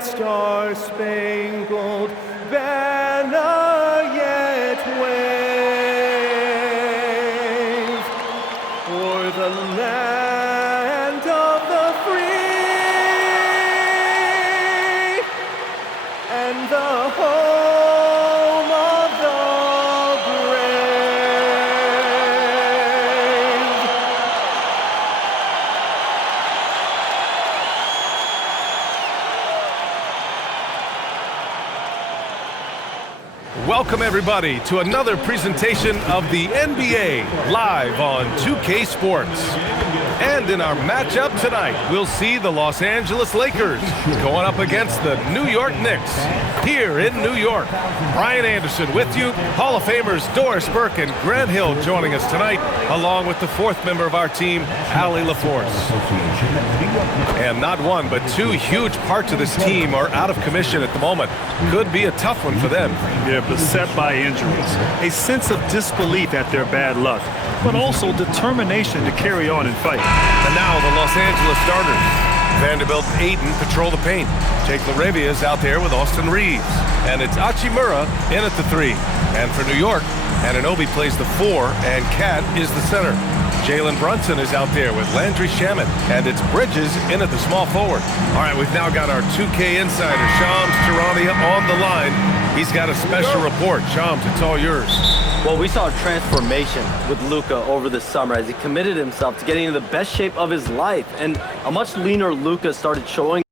that star-spangled banner yet wave o'er the land of the free and the home of the Welcome, everybody, to another presentation of the NBA live on 2K Sports. And in our matchup tonight, we'll see the Los Angeles Lakers going up against the New York Knicks here in New York. Brian Anderson with you, Hall of Famers Doris Burke and Grant Hill joining us tonight, along with the fourth member of our team, Allie LaForce. And not one, but two huge parts of this team are out of commission at the moment. Could be a tough one for them. They're beset by injuries, a sense of disbelief at their bad luck, but also determination to carry on and fight. And now the Los Angeles starters. Vanderbilt and Ayton patrol the paint. Jake LaRavia is out there with Austin Reeves. And it's Hachimura in at the 3. And for New York, Anunoby plays the 4, and Cat is the center. Jalen Brunson is out there with Landry Shamet, and it's Bridges in at the small forward. All right, we've now got our 2K insider, Shams Charania, on the line. He's got a special report. Shams, it's all yours. Well, we saw a transformation with Luka over the summer as he committed himself to getting in the best shape of his life, and a much leaner Luka started showing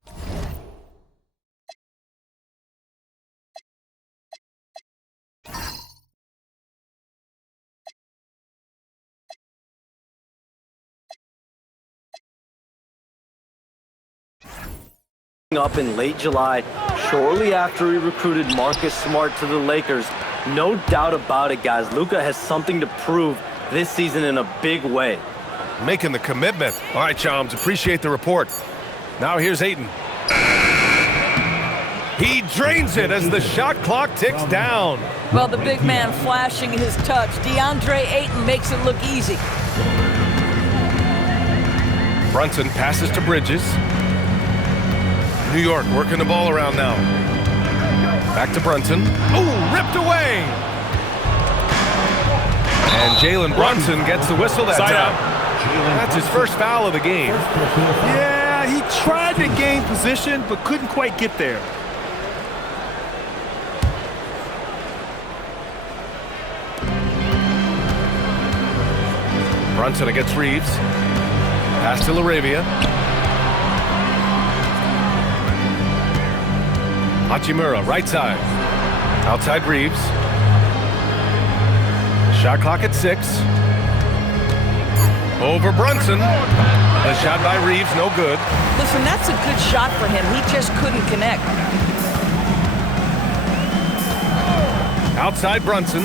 up in late July, shortly after he recruited Marcus Smart to the Lakers. No doubt about it, guys. Luka has something to prove this season in a big way. Making the commitment. All right, Shams, appreciate the report. Now here's Ayton. He drains it as the shot clock ticks down. Well, the big man flashing his touch. DeAndre Ayton makes it look easy. Brunson passes to Bridges. New York working the ball around now. Back to Brunson. Oh, ripped away. And Jalen Brunson gets the whistle that time. That's his first foul of the game. Yeah, he tried to gain position, but couldn't quite get there. Brunson against Reeves. Pass to LaRavia. Hachimura, right side. Outside Reeves. Shot clock at 6. Over Brunson. A shot by Reeves, no good. Listen, that's a good shot for him. He just couldn't connect. Outside Brunson.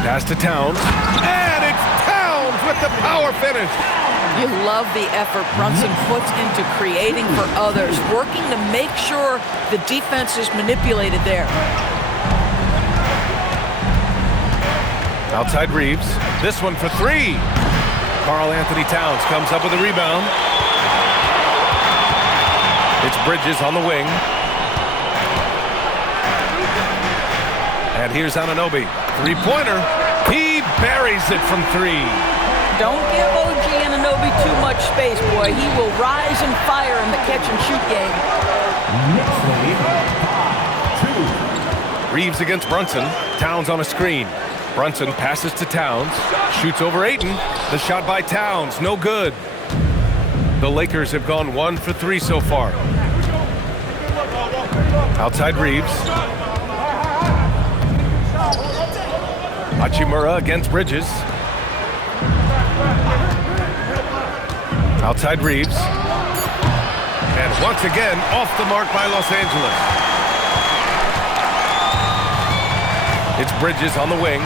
Pass to Towns. And it's Towns with the power finish. You love the effort Brunson puts into creating for others, working to make sure the defense is manipulated there. Outside Reeves. This one for 3. Karl Anthony Towns comes up with a rebound. It's Bridges on the wing. And here's Anunoby. Three-pointer. He buries it from 3. Don't give OG Anunoby too much space, boy. He will rise and fire in the catch-and-shoot game. Reeves against Brunson. Towns on a screen. Brunson passes to Towns. Shoots over Ayton. The shot by Towns, no good. The Lakers have gone 1 for 3 so far. Outside Reeves. Hachimura against Bridges. Outside Reeves. And once again, off the mark by Los Angeles. It's Bridges on the wing.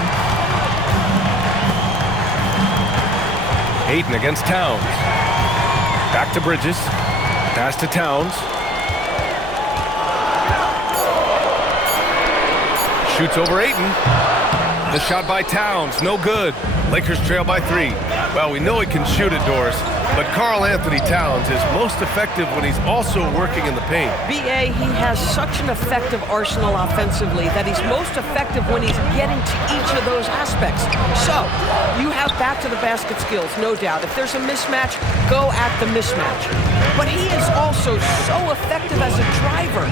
Ayton against Towns. Back to Bridges. Pass to Towns. Shoots over Ayton. The shot by Towns, no good. Lakers trail by 3. Well, we know he can shoot it, Doris. But Karl Anthony Towns is most effective when he's also working in the paint. B.A., he has such an effective arsenal offensively that he's most effective when he's getting to each of those aspects. So, you have back-to-the-basket skills, no doubt. If there's a mismatch, go at the mismatch. But he is also so effective as a driver.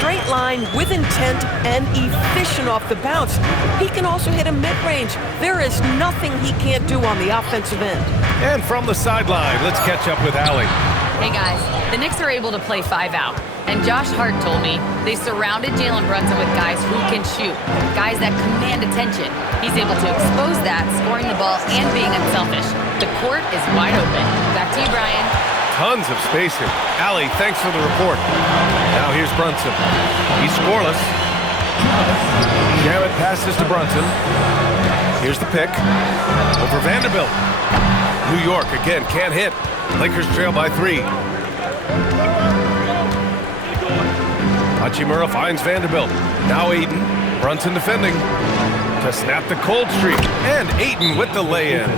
Straight line, with intent, and efficient off the bounce. He can also hit a mid-range. There is nothing he can't do on the offensive end. And from the sideline, let's catch up with Allie. Hey guys, the Knicks are able to play 5 out. And Josh Hart told me they surrounded Jalen Brunson with guys who can shoot, guys that command attention. He's able to expose that, scoring the ball and being unselfish. The court is wide open. Back to you, Brian. Tons of spacing. Allie, thanks for the report. Now here's Brunson. He's scoreless. Jarrett passes to Brunson. Here's the pick. Over Vanderbilt. New York again can't hit. Lakers trail by 3. Hachimura finds Vanderbilt. Now Ayton. Brunson defending to snap the cold streak. And Ayton with the lay-in.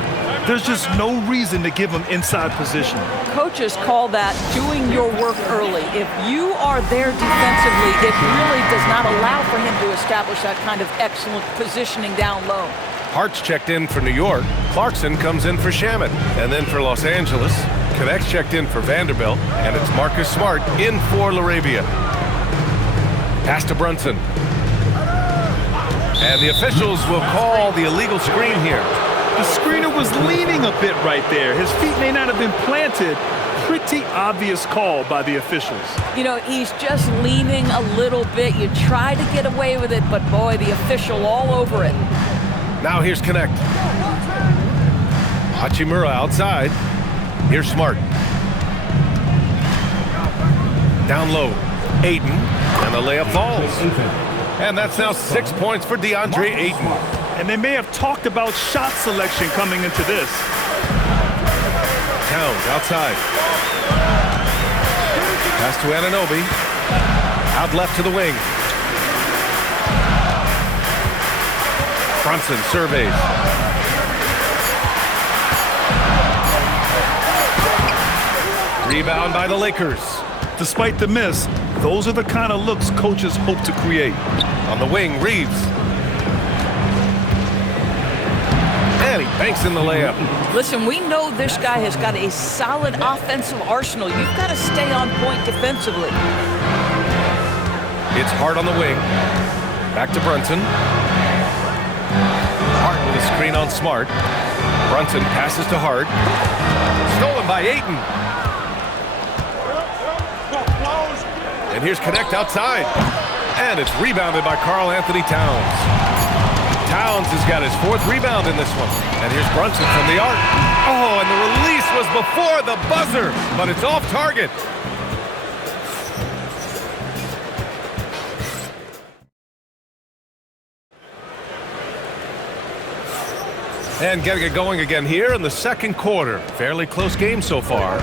There's just no reason to give him inside position. Coaches call that doing your work early. If you are there defensively, it really does not allow for him to establish that kind of excellent positioning down low. Hart's checked in for New York. Clarkson comes in for Shamet. And then for Los Angeles, Connect's checked in for Vanderbilt. And it's Marcus Smart in for LaRavia. Pass to Brunson. And the officials will call the illegal screen here. The screener was leaning a bit right there. His feet may not have been planted. Pretty obvious call by the officials. You know, he's just leaning a little bit. You try to get away with it, but boy, the official all over it. Now here's Connect. Hachimura outside. Here's Smart. Down low. Ayton. And the layup falls. And that's now 6 points for DeAndre Ayton. And they may have talked about shot selection coming into this. Towns outside. Pass to Anunoby. Out left to the wing. Brunson surveys. Rebound by the Lakers. Despite the miss, those are the kind of looks coaches hope to create. On the wing, Reeves. And he banks in the layup. Listen, we know this guy has got a solid offensive arsenal. You've got to stay on point defensively. It's Hart on the wing. Back to Brunson. Hart with a screen on Smart. Brunson passes to Hart. Stolen by Ayton. And here's Connect outside. And it's rebounded by Karl Anthony Towns. Towns has got his 4th rebound in this one. And here's Brunson from the arc. Oh, and the release was before the buzzer, but it's off target. And getting it going again here in the second quarter. Fairly close game so far.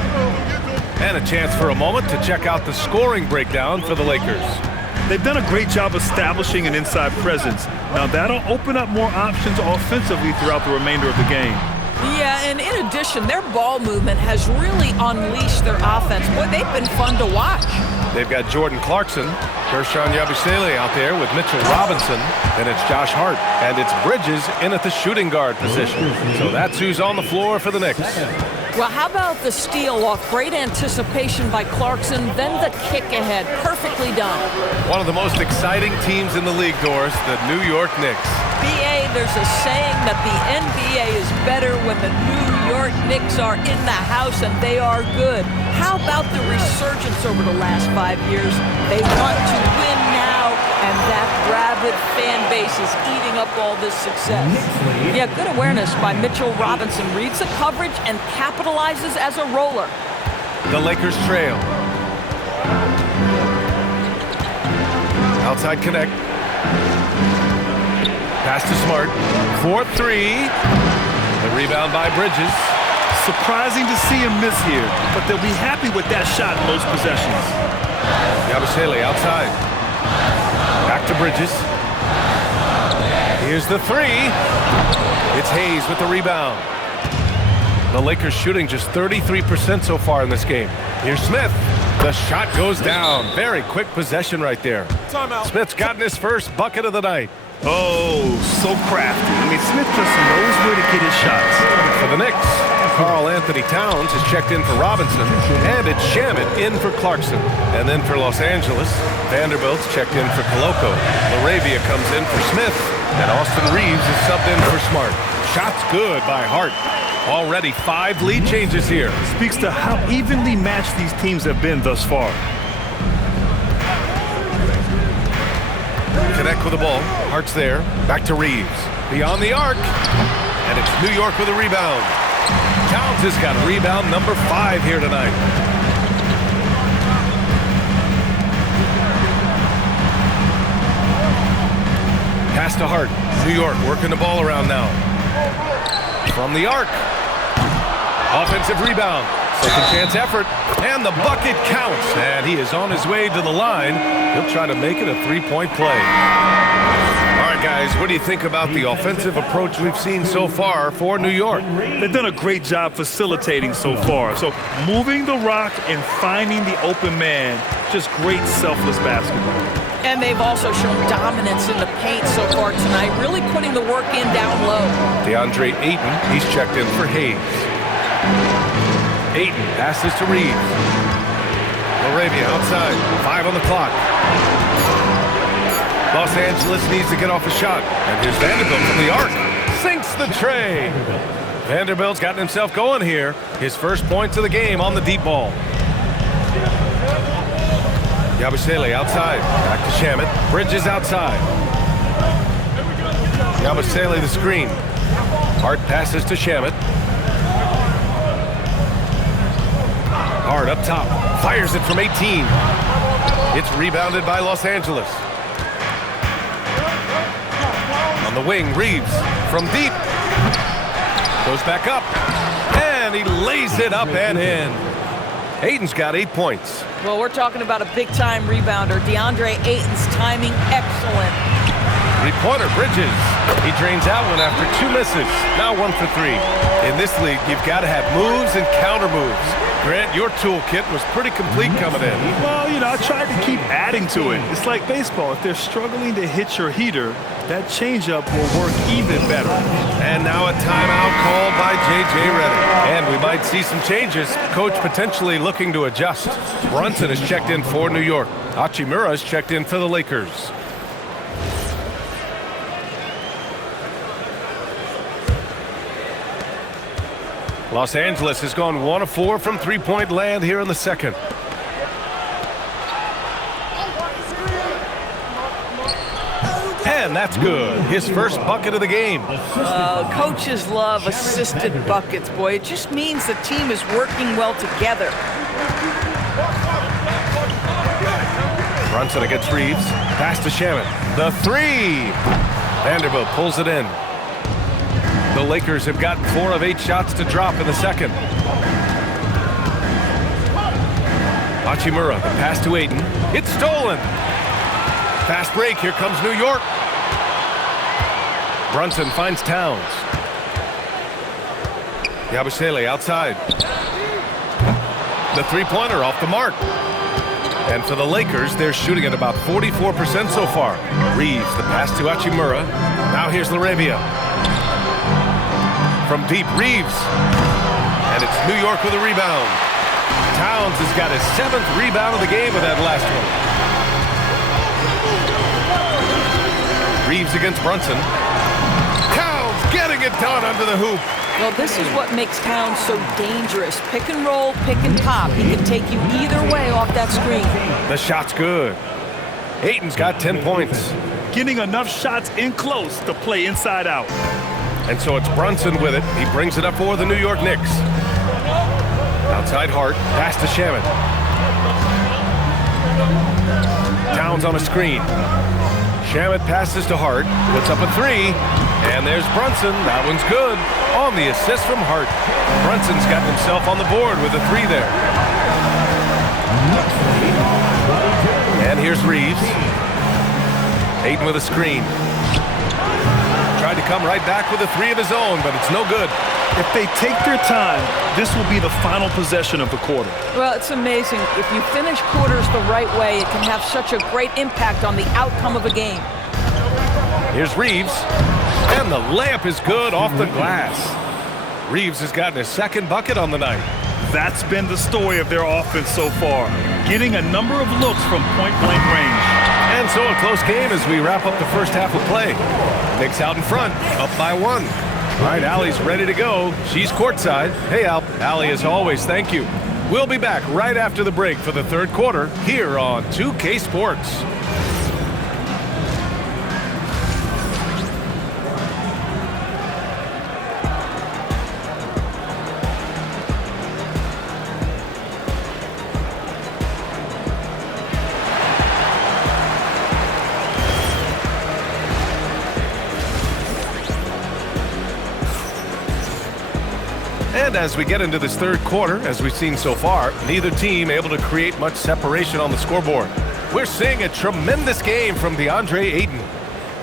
And a chance for a moment to check out the scoring breakdown for the Lakers. They've done a great job establishing an inside presence. Now that'll open up more options offensively throughout the remainder of the game. Yeah, and in addition, their ball movement has really unleashed their offense. Boy, they've been fun to watch. They've got Jordan Clarkson, Gershon Yabusele out there with Mitchell Robinson, and it's Josh Hart, and it's Bridges in at the shooting guard position. So that's who's on the floor for the Knicks. Well, how about the steal off great anticipation by Clarkson, then the kick ahead. Perfectly done. One of the most exciting teams in the league, Doris, the New York Knicks. B.A., there's a saying that the NBA is better when the New York Knicks are in the house and they are good. How about the resurgence over the last 5 years? They want to win now, and that rabid fan base is eating up all this success. Yeah, good awareness by Mitchell Robinson. Reads the coverage and capitalizes as a roller. The Lakers trail. Outside Connect. Pass to Smart. 4-3. The rebound by Bridges. Surprising to see him miss here, but they'll be happy with that shot most possessions. Yabusele outside. Back to Bridges. Here's the 3. It's Hayes with the rebound. The Lakers shooting just 33% so far in this game. Here's Smith. The shot goes down. Very quick possession right there. Smith's gotten his first bucket of the night. Oh, so crafty. I mean, Smith just knows where to get his shots. For the Knicks, Karl Anthony Towns has checked in for Robinson, and it's Shamet in for Clarkson. And then for Los Angeles, Vanderbilt's checked in for Koloko. Laravia comes in for Smith, and Austin Reeves is subbed in for Smart. Shots good by Hart. Already 5 lead changes here. Speaks to how evenly matched these teams have been thus far. Connect with the ball. Hart's there. Back to Reeves. Beyond the arc. And it's New York with a rebound. Towns has got rebound number 5 here tonight. Pass to Hart. New York working the ball around now. From the arc. Offensive rebound. Second chance effort. And the bucket counts. And he is on his way to the line. He'll try to make it a 3-point play. All right, guys, what do you think about the offensive approach we've seen so far for New York? They've done a great job facilitating so far. So moving the rock and finding the open man, just great selfless basketball. And they've also shown dominance in the paint so far tonight, really putting the work in down low. DeAndre Ayton, he's checked in for Hayes. Ayton passes to Reeves. Laravia outside, 5 on the clock. Los Angeles needs to get off a shot. And here's Vanderbilt from the arc. Sinks the tray. Vanderbilt's gotten himself going here. His first points of the game on the deep ball. Yabusele outside. Back to Shamet. Bridges outside. Yabusele the screen. Hart passes to Shamet. Hart up top. Fires it from 18. It's rebounded by Los Angeles. On the wing, Reeves from deep. Goes back up. And he lays it up and in. Ayton's got 8 points. Well, we're talking about a big-time rebounder. DeAndre Ayton's timing excellent. 3-pointer, Bridges. He drains out one after 2 misses. Now 1 for 3. In this league, you've got to have moves and counter moves. Grant, your toolkit was pretty complete coming in. Well, you know, I tried to keep adding to it. It's like baseball. If they're struggling to hit your heater, that changeup will work even better. And now a timeout called by J.J. Redick. And we might see some changes. Coach potentially looking to adjust. Brunson is checked in for New York. Hachimura is checked in for the Lakers. Los Angeles has gone 1 of 4 from 3-point land here in the second. And that's good. His first bucket of the game. Coaches love assisted buckets, boy. It just means the team is working well together. Brunson against Reeves. Pass to Shamet. The 3. Vanderbilt pulls it in. The Lakers have gotten 4 of 8 shots to drop in the second. Hachimura, the pass to Ayton. It's stolen. Fast break. Here comes New York. Brunson finds Towns. Yabusele outside. The 3-pointer off the mark. And for the Lakers, they're shooting at about 44% so far. Reeves, the pass to Hachimura. Now here's Laravia. From deep, Reeves. And it's New York with a rebound. Towns has got his 7th rebound of the game with that last one. Reeves against Brunson. Towns getting it done under the hoop. Well, this is what makes Towns so dangerous. Pick and roll, pick and pop. He can take you either way off that screen. The shot's good. Ayton's got 10 points. Getting enough shots in close to play inside out. And so it's Brunson with it. He brings it up for the New York Knicks. Outside Hart. Pass to Shamet. Towns on a screen. Shamet passes to Hart. Puts up a 3. And there's Brunson. That one's good. On the assist from Hart. Brunson's got himself on the board with a 3 there. And here's Reeves. Ayton with a screen. Tried to come right back with a 3 of his own, but it's no good. If they take their time, this will be the final possession of the quarter. Well, it's amazing. If you finish quarters the right way, it can have such a great impact on the outcome of a game. Here's Reeves, and the layup is good off the glass. Reeves has gotten his second bucket on the night. That's been the story of their offense so far, getting a number of looks from point-blank range. And so a close game as we wrap up the first half of play. Knicks out in front, up by 1. All right, Allie's ready to go. She's courtside. Hey, Al. Allie, as always, thank you. We'll be back right after the break for the third quarter here on 2K Sports. And as we get into this third quarter, as we've seen so far, neither team able to create much separation on the scoreboard. We're seeing a tremendous game from DeAndre Ayton.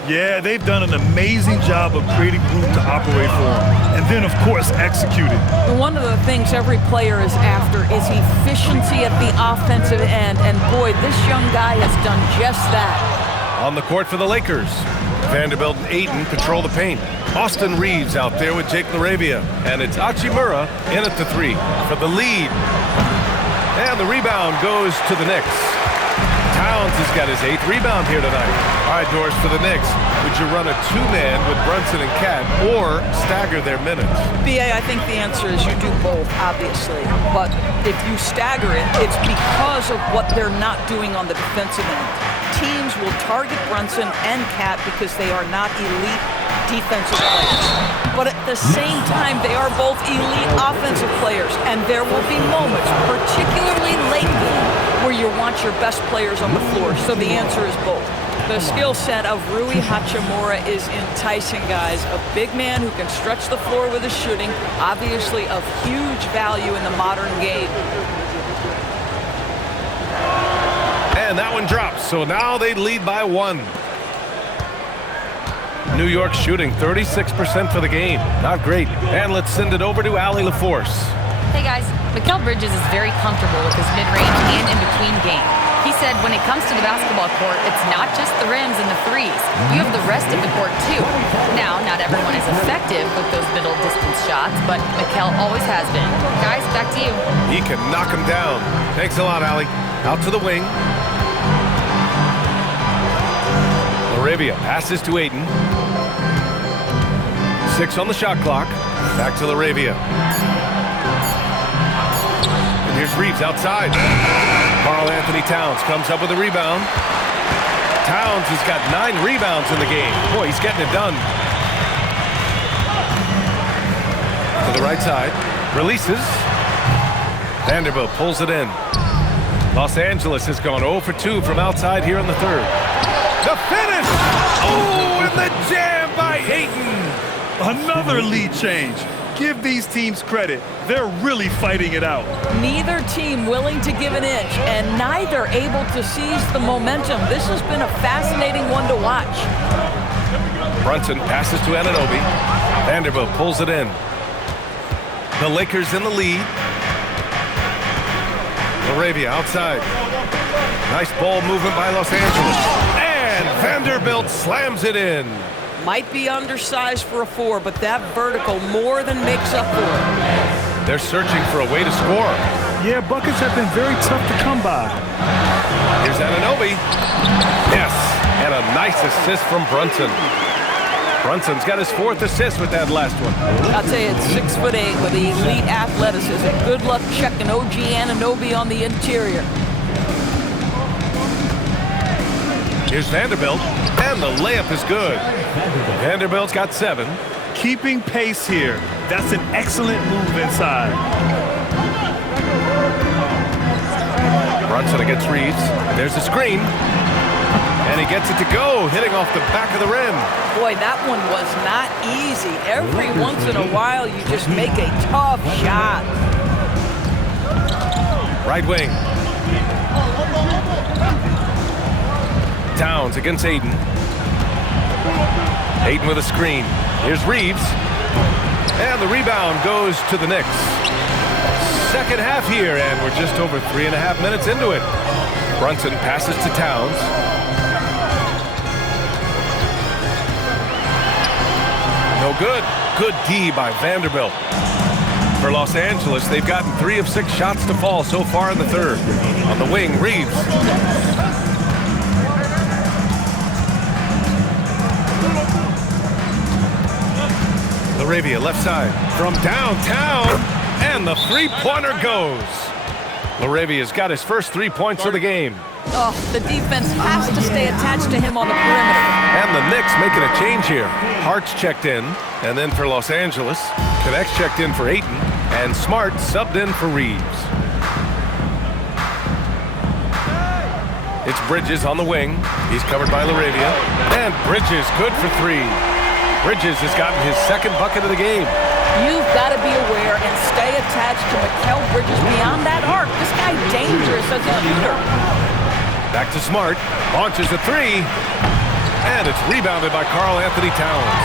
Yeah, they've done an amazing job of creating room to operate for him. And then, of course, executing. One of the things every player is after is efficiency at the offensive end. And boy, this young guy has done just that. On the court for the Lakers, Vanderbilt and Ayton control the paint. Austin Reeves out there with Jake LaRavia. And it's Hachimura in at the 3 for the lead. And the rebound goes to the Knicks. Towns has got his 8th rebound here tonight. All right, Doris, for the Knicks, would you run a 2-man with Brunson and Cat or stagger their minutes? B.A., I think the answer is you do both, obviously. But if you stagger it, it's because of what they're not doing on the defensive end. Teams will target Brunson and Cat because they are not elite defensive players. But at the same time, they are both elite offensive players. And there will be moments, particularly late game, where you want your best players on the floor. So the answer is both. The skill set of Rui Hachimura is enticing, guys. A big man who can stretch the floor with his shooting, obviously of huge value in the modern game. And that one drops, so now they lead by 1. New York shooting 36% for the game. Not great. And let's send it over to Allie LaForce. Hey guys, Mikal Bridges is very comfortable with his mid-range and in-between game. He said when it comes to the basketball court, it's not just the rims and the threes. You have the rest of the court too. Now, not everyone is effective with those middle distance shots, but Mikal always has been. Guys, back to you. He can knock him down. Thanks a lot, Allie. Out to the wing. LaRavia passes to Ayton. 6 on the shot clock. Back to LaRavia. And here's Reeves outside. Karl Anthony Towns comes up with a rebound. Towns has got 9 rebounds in the game. Boy, he's getting it done. To the right side. Releases. Vanderbilt pulls it in. Los Angeles has gone 0 for 2 from outside here in the third. The finish! Oh, and the jam by Ayton! Another lead change. Give these teams credit. They're really fighting it out. Neither team willing to give an inch, and neither able to seize the momentum. This has been a fascinating one to watch. Brunson passes to Anunoby. Vanderbilt pulls it in. The Lakers in the lead. LaRavia outside. Nice ball movement by Los Angeles. And Vanderbilt slams it in. Might be undersized for a 4, but that vertical more than makes up for it. They're searching for a way to score. Yeah, buckets have been very tough to come by. Here's Anunoby. Yes, and a nice assist from Brunson. Brunson's got his 4th assist with that last one. I'll tell you, it's 6'8" with elite athleticism. Good luck checking OG Anunoby on the interior. Here's Vanderbilt, and the layup is good. Vanderbilt's got 7. Keeping pace here. That's an excellent move inside. Brunson against Reeves. There's a screen. And he gets it to go, hitting off the back of the rim. Boy, that one was not easy. Every once in a while, you just make a tough shot. Right wing. Towns against Ayton. Ayton with a screen. Here's Reeves. And the rebound goes to the Knicks. Second half here, and we're just over 3.5 minutes into it. Brunson passes to Towns. No good. Good D by Vanderbilt. For Los Angeles, they've gotten 3 of 6 shots to fall so far in the third. On the wing, Reeves. Laravia, left side, from downtown, and the three-pointer goes. Laravia's got his first 3 points of the game. Oh, the defense has to stay attached to him on the perimeter. And the Knicks making a change here. Hart's checked in, and then for Los Angeles, Connect's checked in for Ayton, and Smart subbed in for Reeves. It's Bridges on the wing. He's covered by Laravia. And Bridges good for 3. Bridges has gotten his second bucket of the game. You've got to be aware and stay attached to Mikal Bridges beyond that arc. This guy's dangerous as a shooter. Back to Smart. Launches a 3. And it's rebounded by Karl Anthony Towns.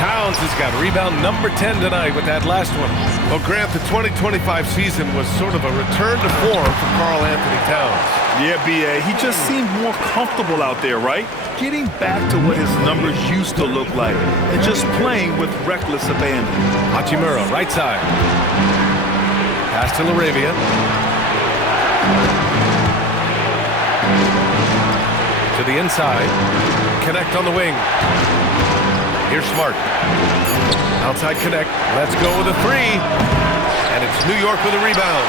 Towns has got rebound number 10 tonight with that last one. Well, Grant, the 2025 season was sort of a return to form for Karl Anthony Towns. Yeah, B.A., he just seemed more comfortable out there, right? Getting back to what his numbers used to look like and just playing with reckless abandon. Hachimura, right side. Pass to Laravia. To the inside. Connect on the wing. Here's Smart. Outside Connect. Let's go with a 3. And it's New York with a rebound.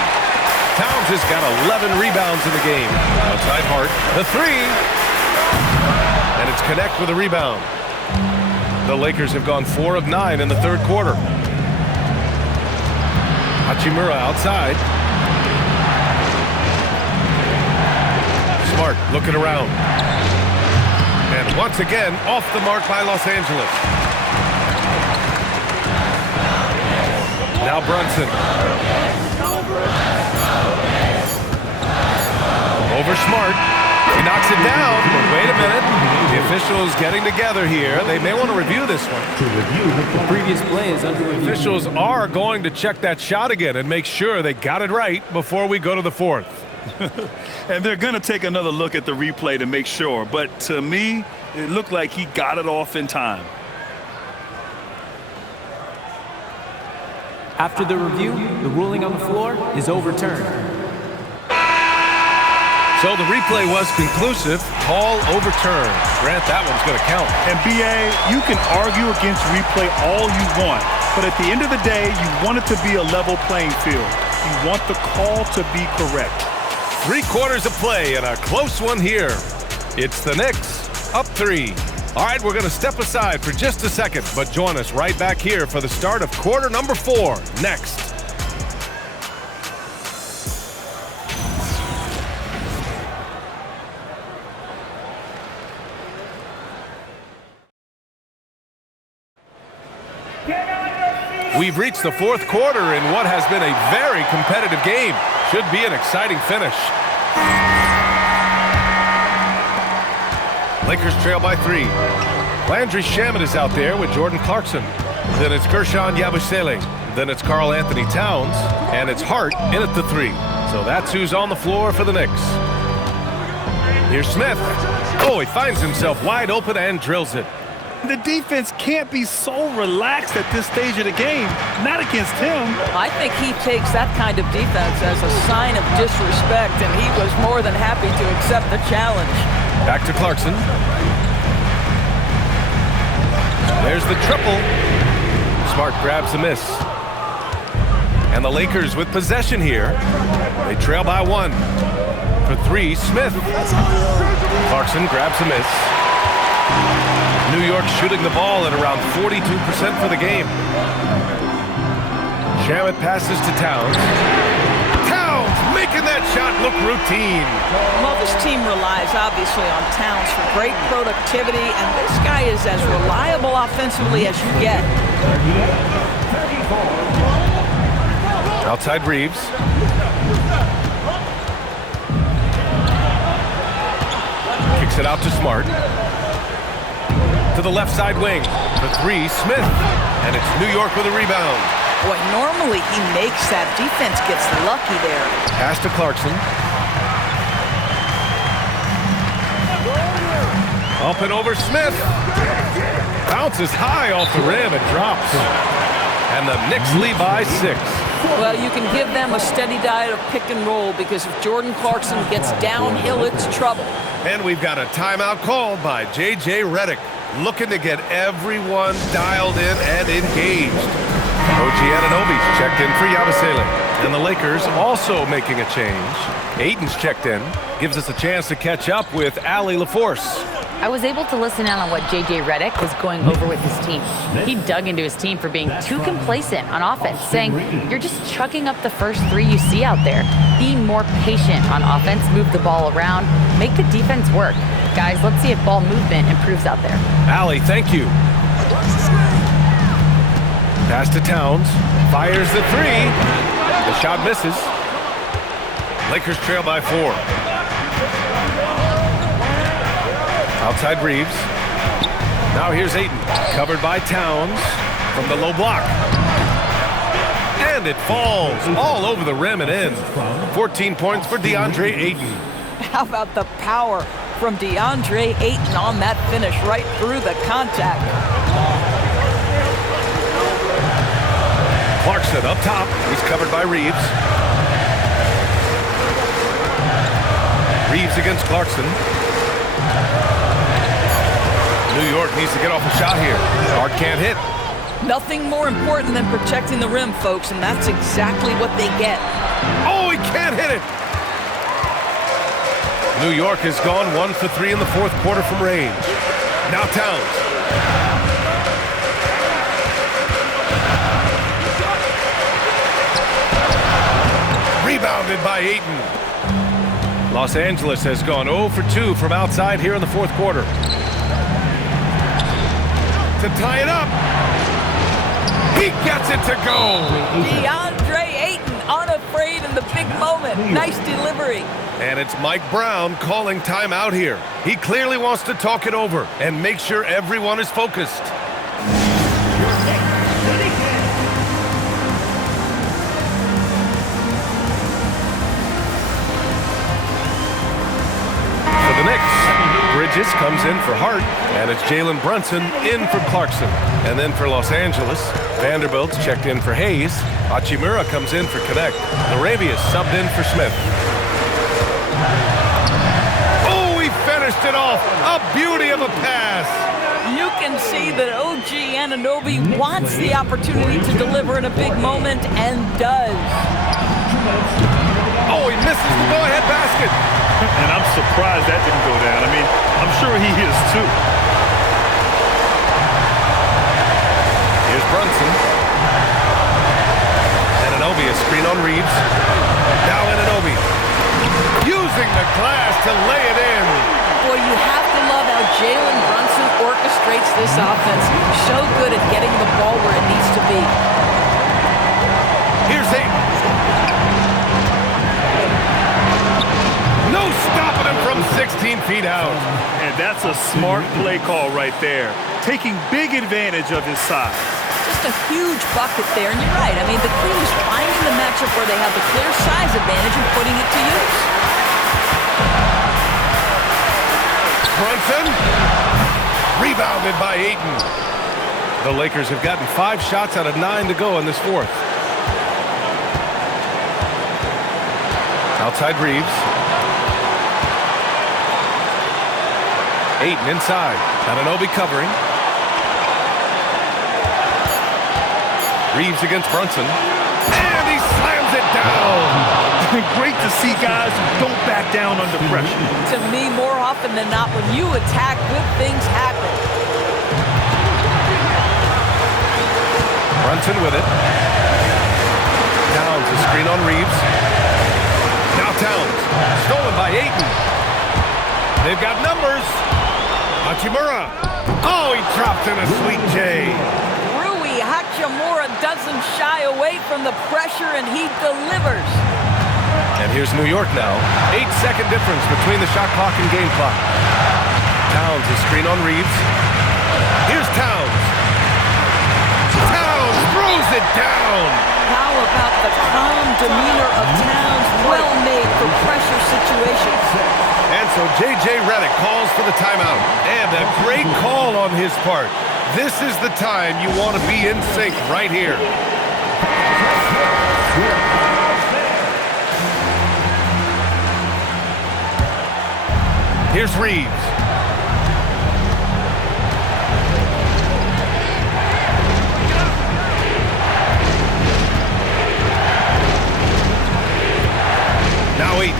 Towns has got 11 rebounds in the game. Outside Hart. The 3. And it's Connect with a rebound. The Lakers have gone 4 of 9 in the third quarter. Hachimura outside. Smart looking around. And once again, off the mark by Los Angeles. Now Brunson. Over Smart. He knocks it down. But wait a minute. The officials getting together here. They may want to review this one. The previous play is under review. Officials are going to check that shot again and make sure they got it right before we go to the fourth. And they're going to take another look at the replay to make sure. But to me, it looked like he got it off in time. After the review, the ruling on the floor is overturned. So the replay was conclusive. Call overturned. Grant, that one's going to count. And B.A., you can argue against replay all you want. But at the end of the day, you want it to be a level playing field. You want the call to be correct. 3 quarters of play and a close one here. It's the Knicks up 3. All right, we're going to step aside for just a second, but join us right back here for the start of quarter number 4 next. We've reached the fourth quarter in what has been a very competitive game. Should be an exciting finish. Lakers trail by 3. Landry Shamet is out there with Jordan Clarkson. Then it's Gershon Yabusele. Then it's Karl Anthony Towns. And it's Hart in at the 3. So that's who's on the floor for the Knicks. Here's Smith. Oh, he finds himself wide open and drills it. The defense can't be so relaxed at this stage of the game. Not against him. I think he takes that kind of defense as a sign of disrespect, and he was more than happy to accept the challenge. Back to Clarkson. There's the triple. Smart grabs the miss. And the Lakers with possession here. They trail by 1. For 3, Smith. Clarkson grabs the miss. New York shooting the ball at around 42% for the game. Shamet passes to Towns. Towns making that shot look routine. Well, this team relies obviously on Towns for great productivity, and this guy is as reliable offensively as you get. Outside Reeves. Kicks it out to Smart. To the left side wing. For 3, Smith. And it's New York with a rebound. Boy, normally he makes that. Defense gets lucky there. Pass to Clarkson. Up and over Smith. Bounces high off the rim and drops. And the Knicks lead by 6. Well, you can give them a steady diet of pick and roll because if Jordan Clarkson gets downhill, it's trouble. And we've got a timeout called by J.J. Redick, looking to get everyone dialed in and engaged. OG Anunoby's checked in for Yabusele. And the Lakers also making a change. Ayton's checked in. Gives us a chance to catch up with Allie LaForce. I was able to listen in on what J.J. Redick was going over with his team. He dug into his team for being too complacent on offense, saying, you're just chucking up the first 3 you see out there. Be more patient on offense, move the ball around, make the defense work. Guys, let's see if ball movement improves out there. Allie, thank you. Pass to Towns. Fires the 3. The shot misses. Lakers trail by 4. Outside Reeves. Now here's Ayton. Covered by Towns from the low block. And it falls all over the rim and in. 14 points for DeAndre Ayton. How about the power from DeAndre Ayton on that finish right through the contact? Clarkson up top. He's covered by Reeves. Reeves against Clarkson. New York needs to get off a shot here. Hart can't hit. Nothing more important than protecting the rim, folks, and that's exactly what they get. Oh, he can't hit it. New York has gone 1 for 3 in the fourth quarter from range. Now Towns. Rebounded by Ayton. Los Angeles has gone 0 for 2 from outside here in the fourth quarter. To tie it up. He gets it to go. DeAndre Ayton unafraid in the big moment. Nice delivery. And it's Mike Brown calling timeout here. He clearly wants to talk it over and make sure everyone is focused. For the Knicks, Bridges comes in for Hart, and it's Jalen Brunson in for Clarkson. And then for Los Angeles, Vanderbilt's checked in for Hayes. Hachimura comes in for Connect. Larabia's subbed in for Smith. Oh, he finished it off. A beauty of a pass. You can see that OG Anunoby wants the opportunity to deliver in a big moment and does. Oh, he misses the go-ahead basket. And I'm surprised that didn't go down. I mean, I'm sure he is too. Here's Brunson. Anunoby, a screen on Reeves. Now Anunoby. Using the glass to lay it in. Boy, you have to love how Jalen Brunson orchestrates this offense. So good at getting the ball where it needs to be. Here's Ayton. No stopping him from 16 feet out. And that's a smart play call right there. Taking big advantage of his size. Just a huge bucket there, and you're right. I mean, the key is finding the matchup where they have the clear size advantage and putting it to use. Brunson. Rebounded by Ayton. The Lakers have gotten 5 shots out of 9 to go in this fourth. Outside Reeves. Ayton inside. Anunoby covering. Reeves against Brunson. And he slams it down. Great to see guys who don't back down under pressure. To me, more often than not, when you attack, good things happen. Brunson with it. Towns, a screen on Reeves. Now Towns. Stolen by Ayton. They've got numbers. Hachimura. Oh, he dropped in a sweet J. Rui Hachimura doesn't shy away from the pressure, and he delivers. And here's New York now. 8-second difference between the shot clock and game clock. Towns, a screen on Reeves. Here's Towns. it down. How about the calm demeanor of Towns? Well made for pressure situations. And so J.J. Redick calls for the timeout. And a great call on his part. This is the time you want to be in sync right here. Here's Reeves. Now Eaton.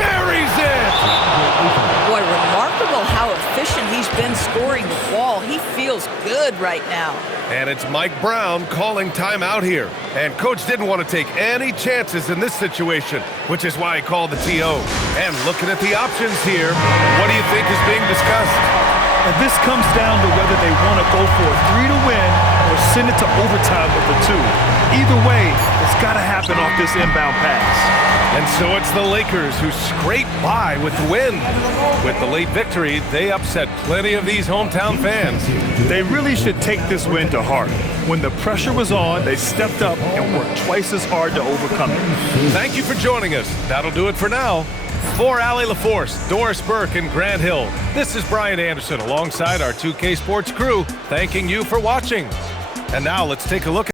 Buries it! Boy, remarkable how efficient he's been scoring the ball. He feels good right now. And it's Mike Brown calling timeout here. And Coach didn't want to take any chances in this situation, which is why he called the TO. And looking at the options here, what do you think is being discussed? And this comes down to whether they want to go for a 3 to win or send it to overtime with a 2. Either way, it's got to happen off this inbound pass. And so it's the Lakers who scrape by with the win. With the late victory, they upset plenty of these hometown fans. They really should take this win to heart. When the pressure was on, they stepped up and worked twice as hard to overcome it. Thank you for joining us. That'll do it for now. For Allie LaForce, Doris Burke, and Grant Hill, this is Brian Anderson alongside our 2K Sports crew, thanking you for watching. And now let's take a look at